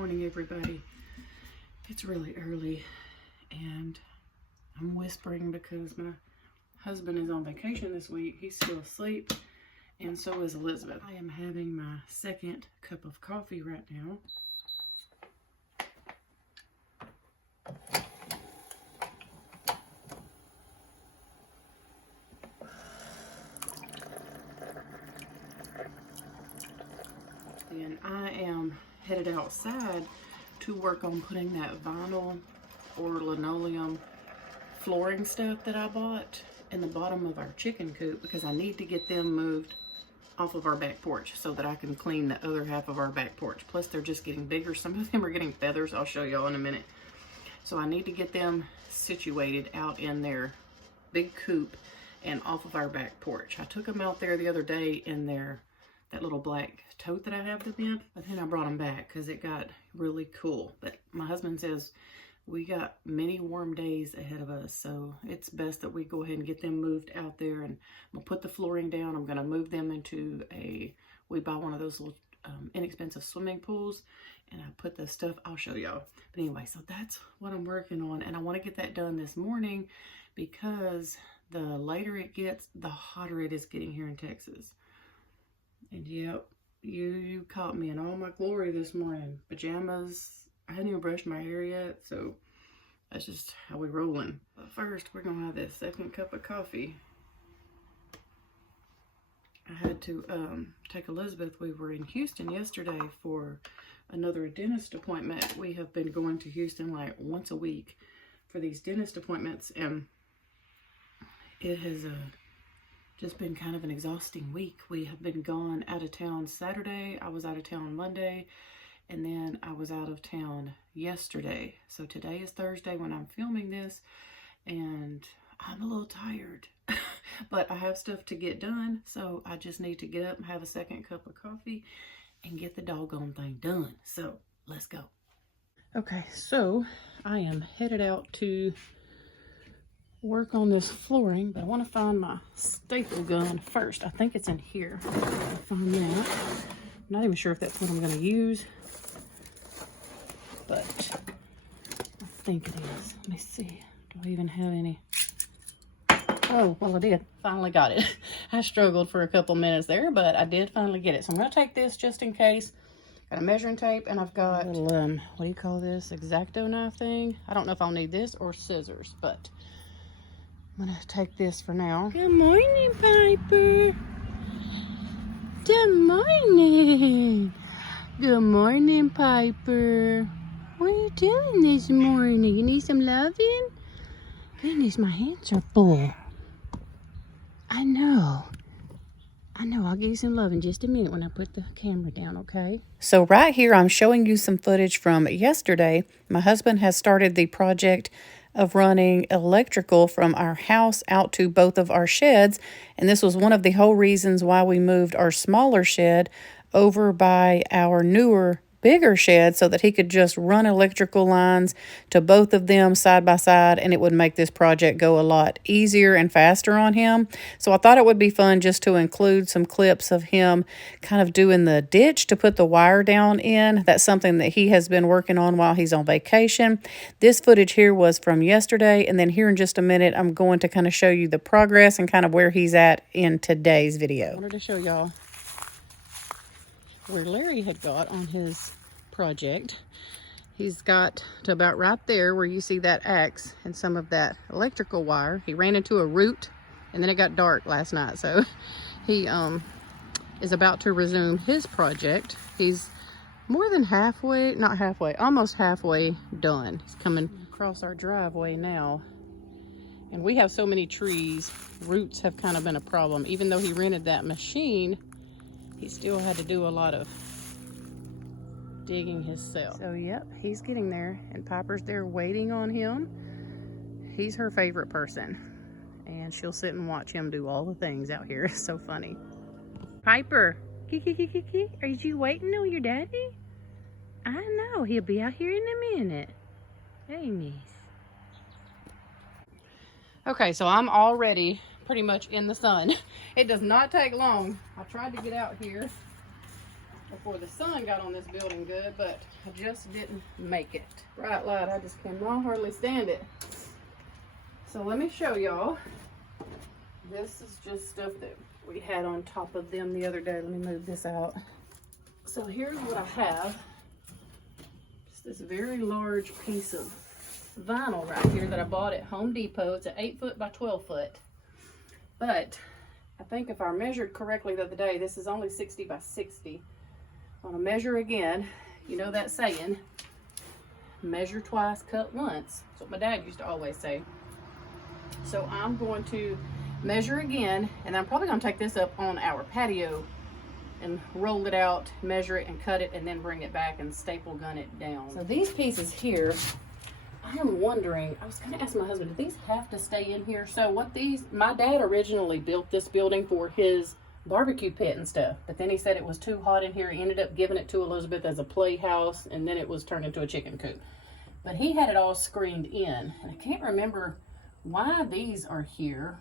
morning, everybody. It's really early and I'm whispering because my husband is on vacation this week. He's still asleep, and so is Elizabeth. I am having my second cup of coffee right now. And I am headed outside to work on putting that vinyl or linoleum flooring stuff that I bought in the bottom of our chicken coop, because I need to get them moved off of our back porch so that I can clean the other half of our back porch. Plus they're just getting bigger. Some of them are getting feathers. I'll show y'all in a minute. So I need to get them situated out in their big coop and off of our back porch. I took them out there the other day in that little black tote that I have them in, but then I brought them back because it got really cool. But my husband says we got many warm days ahead of us, so it's best that we go ahead and get them moved out there. And we'll put the flooring down. I'm going to move them into we buy one of those little inexpensive swimming pools, and I put the stuff, I'll show y'all. But anyway, so that's what I'm working on, and I want to get that done this morning because the later it gets, the hotter it is getting here in Texas. And yep, you caught me in all my glory this morning. Pajamas. I hadn't even brushed my hair yet, so that's just how we're rolling. But first, we're gonna have this second cup of coffee. I had to take Elizabeth. We were in Houston yesterday for another dentist appointment. We have been going to Houston like once a week for these dentist appointments, and it has just been kind of an exhausting week. We have been gone out of town Saturday. I was out of town Monday, and then I was out of town yesterday. So today is Thursday when I'm filming this, and I'm a little tired. But I have stuff to get done, so I just need to get up and have a second cup of coffee and get the doggone thing done. So let's go. Okay, so I am headed out to work on this flooring, but I want to find my staple gun first. I think it's in here. I'll find that. I'm not even sure if that's what I'm going to use, but I think it is. Let me see. Do I even have any? Oh, well, I did. Finally got it. I struggled for a couple minutes there, but I did finally get it. So I'm going to take this just in case. Got a measuring tape, and I've got a little, what do you call this? X-Acto knife thing. I don't know if I'll need this or scissors, but I'm going to take this for now. Good morning, Piper. Good morning. Good morning, Piper. What are you doing this morning? You need some loving? Goodness, my hands are full. I know. I'll give you some love in just a minute when I put the camera down, okay? So right here, I'm showing you some footage from yesterday. My husband has started the project of running electrical from our house out to both of our sheds. And this was one of the whole reasons why we moved our smaller shed over by our newer, bigger shed, so that he could just run electrical lines to both of them side by side, and it would make this project go a lot easier and faster on him. So I thought it would be fun just to include some clips of him kind of doing the ditch to put the wire down in. That's something that he has been working on while he's on vacation. This footage here was from yesterday, and then here in just a minute I'm going to kind of show you the progress and kind of where he's at in today's video. I wanted to show y'all where Larry had got on his project. He's got to about right there where you see that axe and some of that electrical wire. He ran into a root, and then it got dark last night, so he is about to resume his project. He's more than halfway, not halfway, almost halfway done. He's coming across our driveway now, and we have so many trees, roots have kind of been a problem. Even though he rented that machine, he still had to do a lot of digging himself. So yep, he's getting there, and Piper's there waiting on him. He's her favorite person, and she'll sit and watch him do all the things out here. It's so funny. Piper, are you waiting on your daddy? I know, he'll be out here in a minute. Hey, miss. Okay, so I'm already pretty much in the sun. It does not take long. I tried to get out here before the sun got on this building good, but I just didn't make it. Bright light, I just cannot hardly stand it. So let me show y'all. This is just stuff that we had on top of them the other day. Let me move this out. So here's what I have. Just this very large piece of vinyl right here that I bought at Home Depot. It's an 8 foot by 12 foot. But I think if I measured correctly the other day, this is only 60 by 60. I'm gonna measure again. You know that saying, measure twice, cut once. That's what my dad used to always say. So I'm going to measure again, and I'm probably gonna take this up on our patio and roll it out, measure it and cut it, and then bring it back and staple gun it down. So these pieces here, I am wondering, I was gonna ask my husband, do these have to stay in here? So what these, my dad originally built this building for his barbecue pit and stuff, but then he said it was too hot in here. He ended up giving it to Elizabeth as a playhouse, and then it was turned into a chicken coop. But he had it all screened in, and I can't remember why these are here.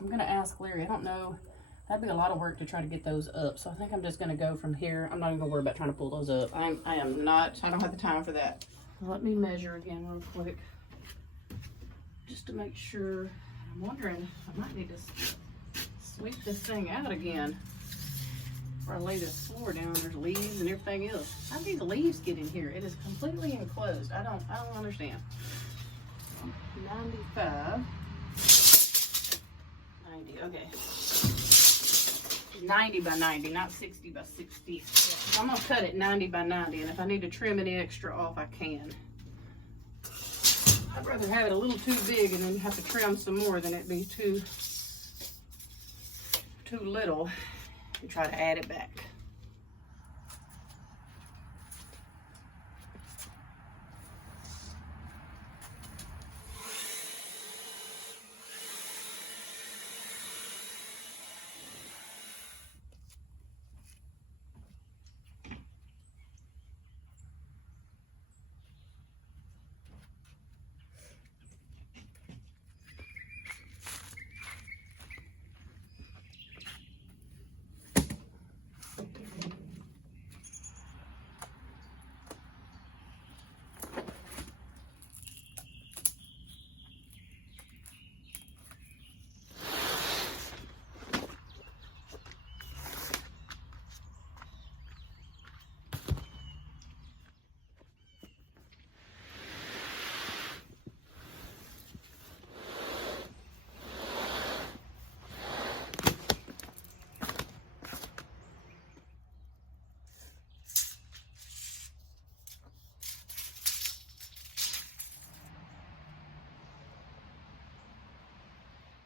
I'm gonna ask Larry. I don't know. That'd be a lot of work to try to get those up. So I think I'm just gonna go from here. I'm not even gonna worry about trying to pull those up. I don't have the time for that. Let me measure again real quick, just to make sure. I'm wondering, I might need to sweep this thing out again before I lay this floor down. There's leaves and everything else. How do these leaves get in here? It is completely enclosed. I don't understand. 95, 90, okay. 90 by 90, not 60 by 60. So I'm gonna cut it 90 by 90, and if I need to trim any extra off, I can. I'd rather have it a little too big and then have to trim some more than it be too little and try to add it back.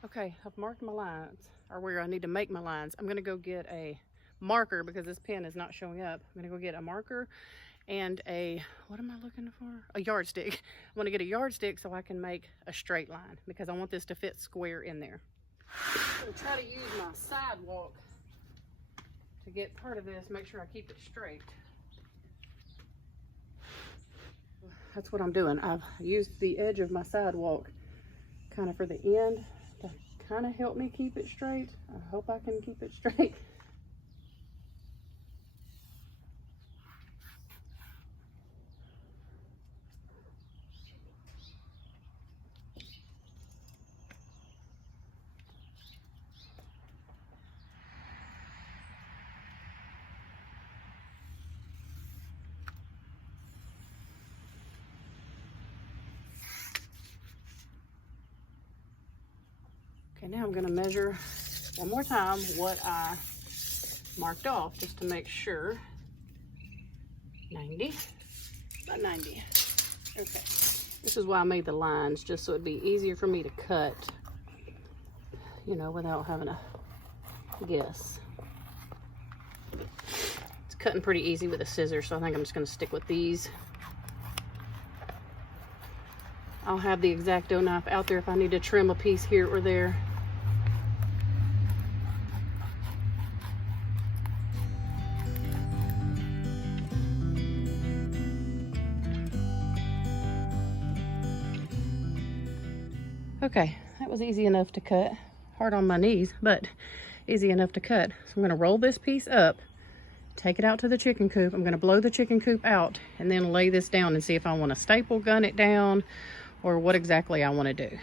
Okay, I've marked my lines, or where I need to make my lines. I'm gonna go get a marker because this pen is not showing up. I'm gonna go get a marker and a, what am I looking for? A yardstick. I'm gonna get a yardstick so I can make a straight line because I want this to fit square in there. I'm gonna try to use my sidewalk to get part of this, make sure I keep it straight. That's what I'm doing. I've used the edge of my sidewalk kind of for the end to kind of help me keep it straight. I hope I can keep it straight. Okay, now I'm going to measure one more time what I marked off just to make sure. 90 by 90. Okay, this is why I made the lines, just so it'd be easier for me to cut, you know, without having to guess. It's cutting pretty easy with a scissor, so I think I'm just going to stick with these. I'll have the X-Acto knife out there if I need to trim a piece here or there. Okay, that was easy enough to cut. Hard on my knees, but easy enough to cut. So I'm gonna roll this piece up take it out to the chicken coop. I'm gonna blow the chicken coop out and then lay this down and see if I want to staple gun it down or what exactly I want to do.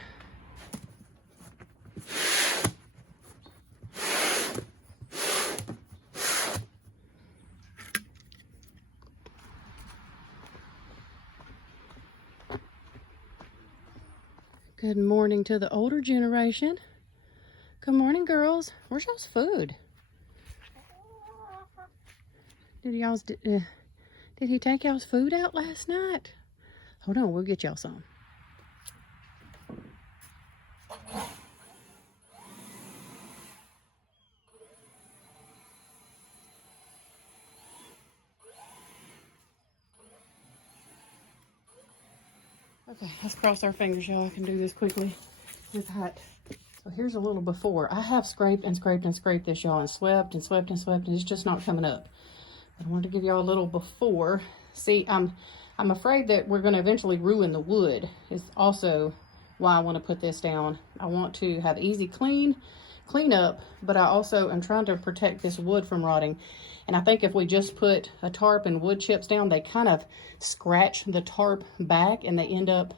Good morning to the older generation. Good morning, girls. Where's y'all's food? Did he take y'all's food out last night? Hold on, we'll get y'all some. Okay, let's cross our fingers, y'all. I can do this quickly with hot. So here's a little before. I have scraped and scraped and scraped this, y'all, and swept and swept and swept, and it's just not coming up. But I wanted to give y'all a little before. See, I'm afraid that we're going to eventually ruin the wood. Is also why I want to put this down. I want to have easy clean up, but I also am trying to protect this wood from rotting. And I think if we just put a tarp and wood chips down, they kind of scratch the tarp back and they end up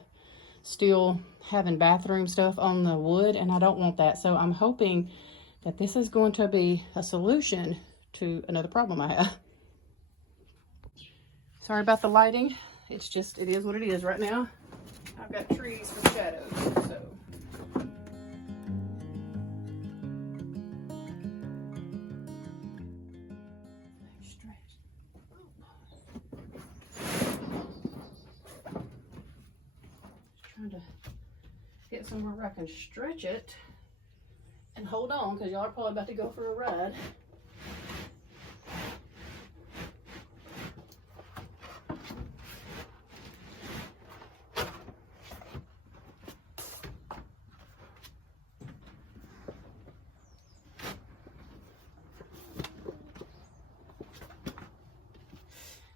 still having bathroom stuff on the wood, and I don't want that. So I'm hoping that this is going to be a solution to another problem I have. Sorry about the lighting. It's just, it is what it is right now. I've got trees for shadows, so. Trying to get somewhere where I can stretch it and hold on, because y'all are probably about to go for a ride.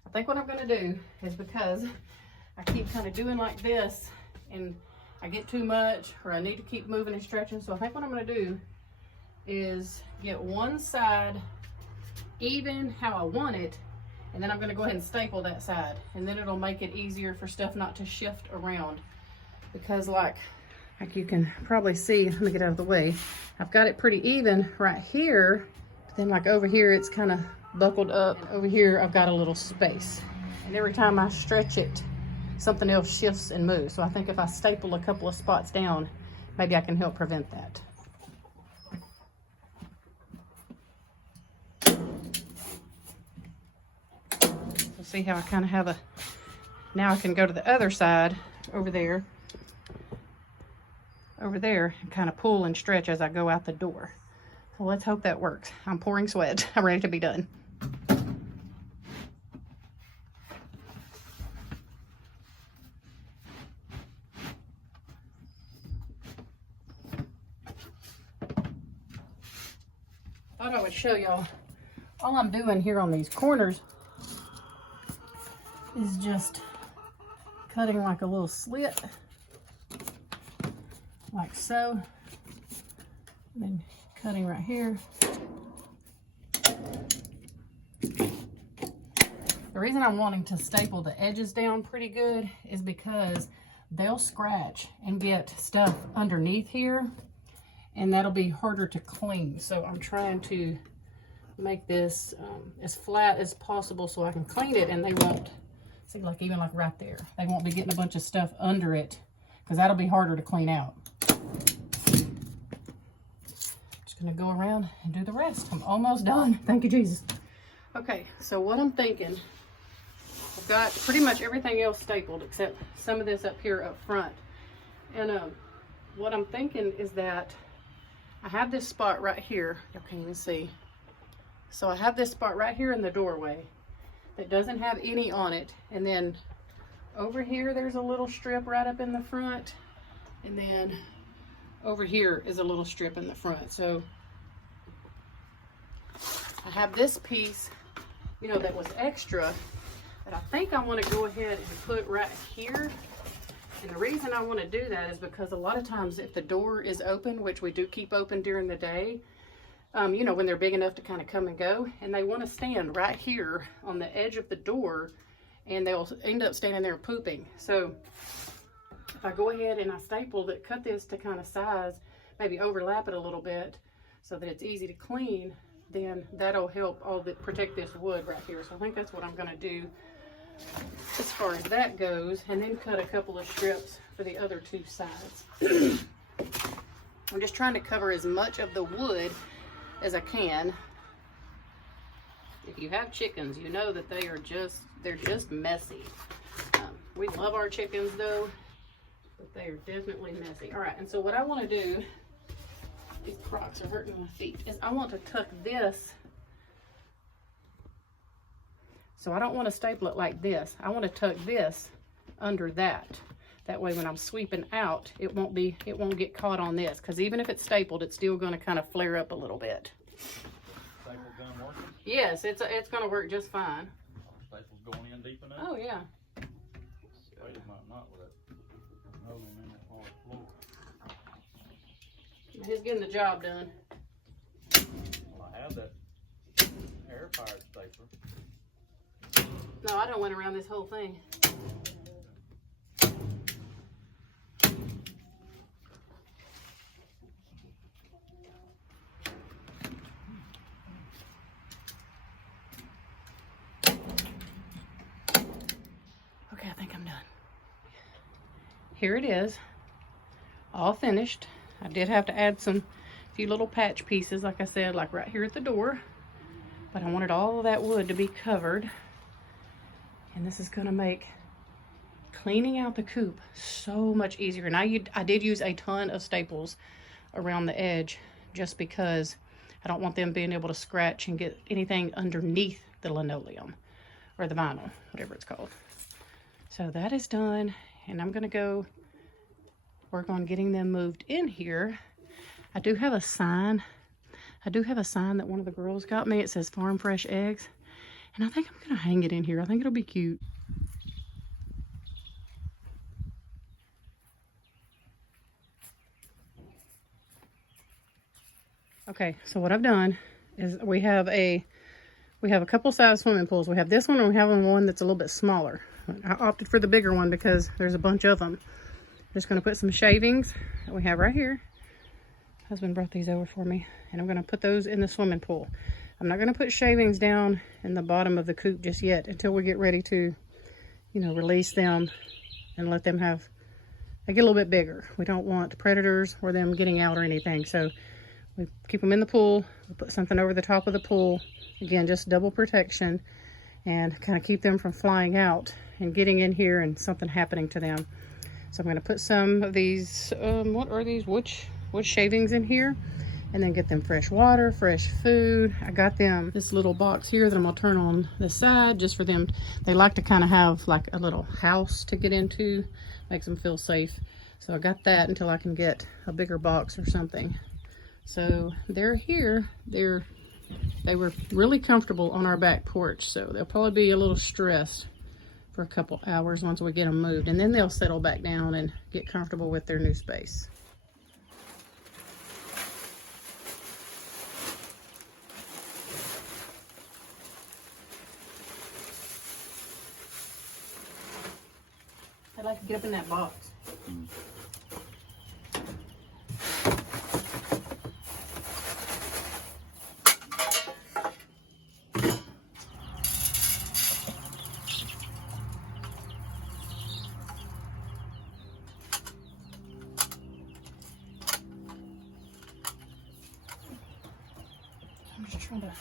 I think what I'm going to do is, because I keep kind of doing like this and I get too much, or I need to keep moving and stretching, so I think what I'm going to do is get one side even how I want it, and then I'm going to go ahead and staple that side, and then it'll make it easier for stuff not to shift around. Because like you can probably see, let me get out of the way, I've got it pretty even right here, but then like over here it's kind of buckled up, and over here I've got a little space, and every time I stretch it something else shifts and moves. So I think if I staple a couple of spots down, maybe I can help prevent that. So see how I kind of have a, now I can go to the other side over there, and kind of pull and stretch as I go out the door. So let's hope that works. I'm pouring sweat. I'm ready to be done. I thought I would show y'all. All I'm doing here on these corners is just cutting like a little slit, like so, and then cutting right here. The reason I'm wanting to staple the edges down pretty good is because they'll scratch and get stuff underneath here, and that'll be harder to clean. So I'm trying to make this as flat as possible so I can clean it, and they won't, see, like even like right there, they won't be getting a bunch of stuff under it, because that'll be harder to clean out. Just gonna go around and do the rest. I'm almost done. Thank you, Jesus. Okay, so what I'm thinking, I've got pretty much everything else stapled except some of this up here up front. And what I'm thinking is that I have this spot right here. Y'all can't even see. So I have this spot right here in the doorway that doesn't have any on it. And then over here, there's a little strip right up in the front. And then over here is a little strip in the front. So I have this piece, you know, that was extra that I think I want to go ahead and put right here. And the reason I want to do that is because a lot of times if the door is open, which we do keep open during the day, you know, when they're big enough to kind of come and go. And they want to stand right here on the edge of the door, and they'll end up standing there pooping. So if I go ahead and I stapled it, cut this to kind of size, maybe overlap it a little bit so that it's easy to clean, then that'll help protect this wood right here. So I think that's what I'm going to do as far as that goes, and then cut a couple of strips for the other two sides. I'm just trying to cover as much of the wood as I can. If you have chickens, you know that they're just messy. We love our chickens though, but they are definitely messy. All right, and so what I want to do, these Crocs are hurting my feet, is I want to tuck this. So I don't want to staple it like this. I want to tuck this under that. That way when I'm sweeping out, it won't get caught on this, because even if it's stapled, it's still going to kind of flare up a little bit. Staple's gun working? Yes, it's going to work just fine. Staple's going in deep enough? Oh yeah. Staples might not with that hole in that hard floor. He's getting the job done. Well, I have that air-fired stapler. No, I don't went around this whole thing. Okay, I think I'm done. Here it is, all finished. I did have to add a few little patch pieces, like I said, like right here at the door. But I wanted all of that wood to be covered. And this is gonna make cleaning out the coop so much easier. And I did use a ton of staples around the edge, just because I don't want them being able to scratch and get anything underneath the linoleum or the vinyl, whatever it's called. So that is done, and I'm gonna go work on getting them moved in here. I do have a sign that one of the girls got me. It says Farm Fresh Eggs. And I think I'm going to hang it in here. I think it'll be cute. Okay, so what I've done is we have a couple size swimming pools. We have this one, and we have one that's a little bit smaller. I opted for the bigger one because there's a bunch of them. I'm just going to put some shavings that we have right here. Husband brought these over for me, and I'm going to put those in the swimming pool. I'm not going to put shavings down in the bottom of the coop just yet until we get ready to, you know, release them and let them they get a little bit bigger. We don't want predators or them getting out or anything. So we keep them in the pool. We put something over the top of the pool. Again, just double protection, and kind of keep them from flying out and getting in here and something happening to them. So I'm going to put some of these, what are these, wood shavings in here. And then get them fresh water, fresh food. I got them this little box here that I'm gonna turn on the side just for them. They like to kind of have like a little house to get into, makes them feel safe. So I got that until I can get a bigger box or something. So they're here. They were really comfortable on our back porch. So they'll probably be a little stressed for a couple hours once we get them moved. And then they'll settle back down and get comfortable with their new space. I'd like to get up in that box. I'm just trying to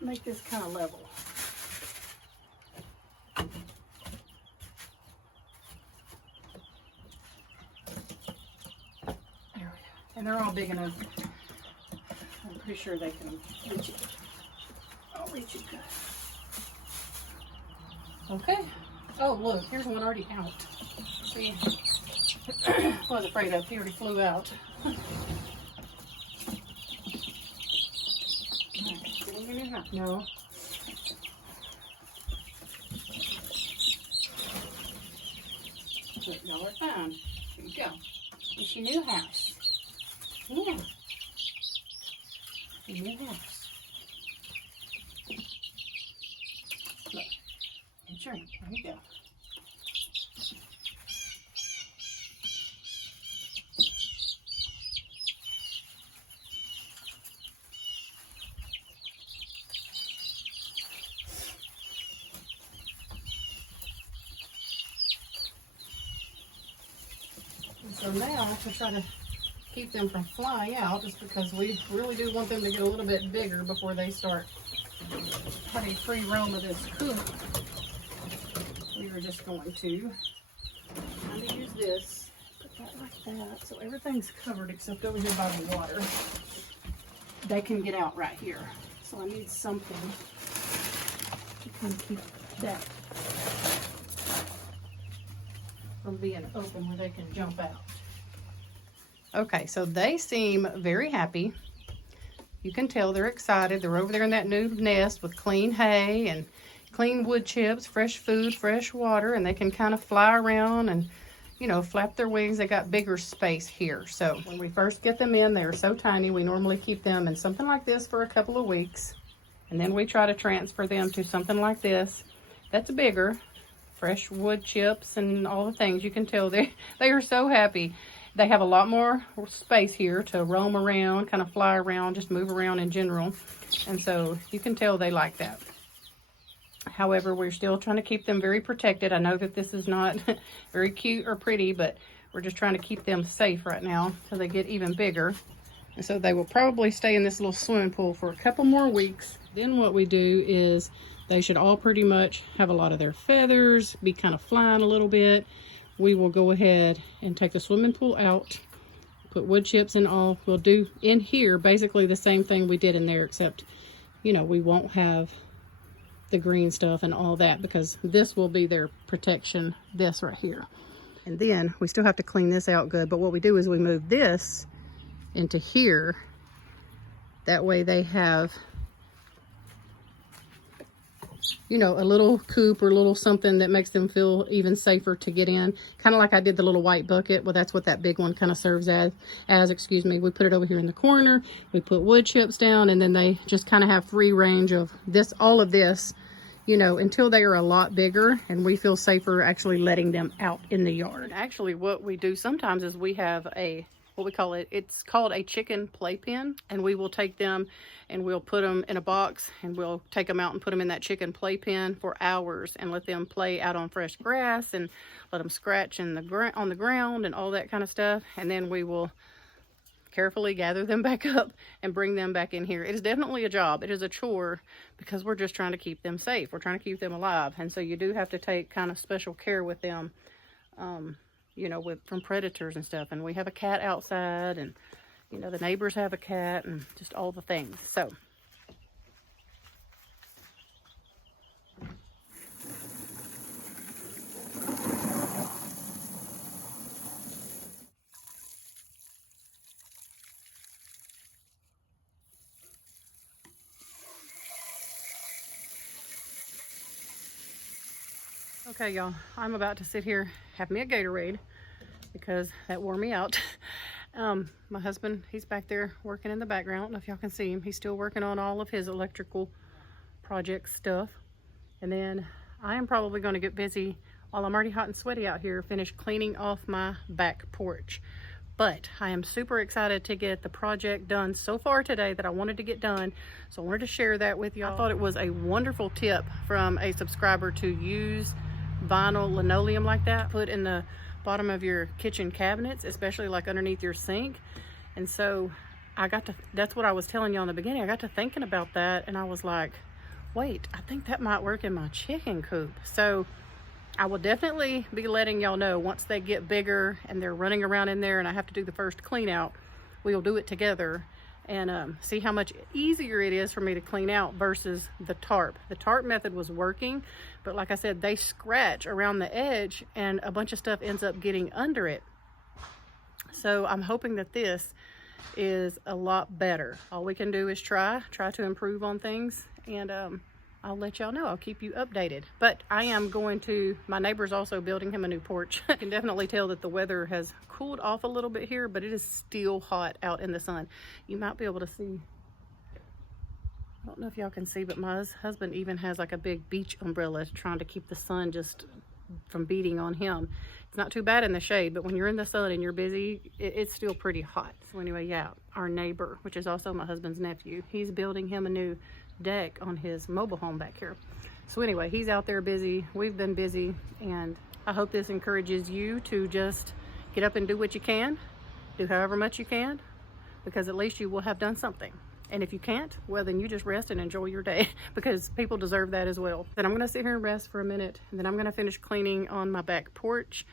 make this kind of level. And they're all big enough. I'm pretty sure they can reach it. I'll reach it good. Okay. Oh, look, here's one already out. See? I was afraid of. He already flew out. No. But y'all are fine. Here you go. It's your new house. Yeah. Give me a house. Look, it's your, there you go. So now to try to keep them from flying out, just because we really do want them to get a little bit bigger before they start having free roam of this coop, we are just going to kind of use this, put that like that, so everything's covered except over here by the water. They can get out right here. So I need something to kind of keep that from being open where they can jump out. Okay, so they seem very happy. You can tell they're excited. They're over there in that new nest with clean hay and clean wood chips, fresh food, fresh water, and they can kind of fly around and, you know, flap their wings. They got bigger space here. So when we first get them in, they are so tiny. We normally keep them in something like this for a couple of weeks. And then we try to transfer them to something like this. That's bigger. Fresh wood chips and all the things. You can tell they are so happy. They have a lot more space here to roam around, kind of fly around, just move around in general. And so you can tell they like that. However, we're still trying to keep them very protected. I know that this is not very cute or pretty, but we're just trying to keep them safe right now until they get even bigger. And so they will probably stay in this little swimming pool for a couple more weeks. Then what we do is they should all pretty much have a lot of their feathers, be kind of flying a little bit. We will go ahead and take the swimming pool out, put wood chips and all. We'll do in here basically the same thing we did in there, except, you know, we won't have the green stuff and all that because this will be their protection, this right here. And then we still have to clean this out good, but what we do is we move this into here. That way they have, you know, a little coop or a little something that makes them feel even safer to get in. Kind of like I did the little white bucket. Well, that's what that big one kind of serves as, excuse me. We put it over here in the corner. We put wood chips down, and then they just kind of have free range of this, all of this, you know, until they are a lot bigger and we feel safer actually letting them out in the yard. Actually, what we do sometimes is we have a, what we call it, it's called a chicken playpen, and we will take them and we'll put them in a box and we'll take them out and put them in that chicken playpen for hours and let them play out on fresh grass and let them scratch on the ground and all that kind of stuff. And then we will carefully gather them back up and bring them back in here. It is definitely a job. It is a chore because we're just trying to keep them safe. We're trying to keep them alive. And so you do have to take kind of special care with them, you know, from predators and stuff. And we have a cat outside, and, you know, the neighbors have a cat, and just all the things. So okay, y'all, I'm about to sit here, have me a Gatorade because that wore me out. My husband, he's back there working in the background. I don't know if y'all can see him. He's still working on all of his electrical project stuff. And then I am probably going to get busy while I'm already hot and sweaty out here, finish cleaning off my back porch. But I am super excited to get the project done so far today that I wanted to get done. So I wanted to share that with y'all. I thought it was a wonderful tip from a subscriber to use vinyl linoleum like that, put in the bottom of your kitchen cabinets, especially like underneath your sink. And so I got to, that's what I was telling you in the beginning, I got to thinking about that, and I was like, wait, I think that might work in my chicken coop. So I will definitely be letting y'all know once they get bigger and they're running around in there and I have to do the first clean out. We'll do it together and see how much easier it is for me to clean out versus the tarp. The tarp method was working, but like I said, they scratch around the edge and a bunch of stuff ends up getting under it. So I'm hoping that this is a lot better. All we can do is try to improve on things, and I'll let y'all know. I'll keep you updated. But I am going to, my neighbor's also building him a new porch. You can definitely tell that the weather has cooled off a little bit here, but it is still hot out in the sun. You might be able to see I don't know if y'all can see, but my husband even has like a big beach umbrella trying to keep the sun just from beating on him. It's not too bad in the shade, but when you're in the sun and you're busy, it's still pretty hot. So anyway, yeah, our neighbor, which is also my husband's nephew, he's building him a new deck on his mobile home back here. So anyway, he's out there busy. We've been busy, and I hope this encourages you to just get up and do what you can, do however much you can, because at least you will have done something. And if you can't, well, then you just rest and enjoy your day, because people deserve that as well. Then I'm gonna sit here and rest for a minute, and then I'm gonna finish cleaning on my back porch.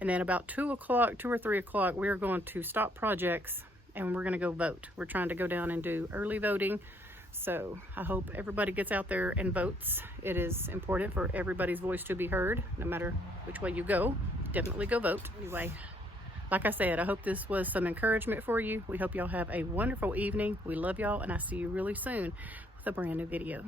And then about 2 o'clock, 2 or 3 o'clock, we're going to stop projects and we're gonna go vote. We're trying to go down and do early voting. So I hope everybody gets out there and votes. It is important for everybody's voice to be heard, no matter which way you go. Definitely go vote. Anyway, like I said, I hope this was some encouragement for you. We hope y'all have a wonderful evening. We love y'all, and I see you really soon with a brand new video.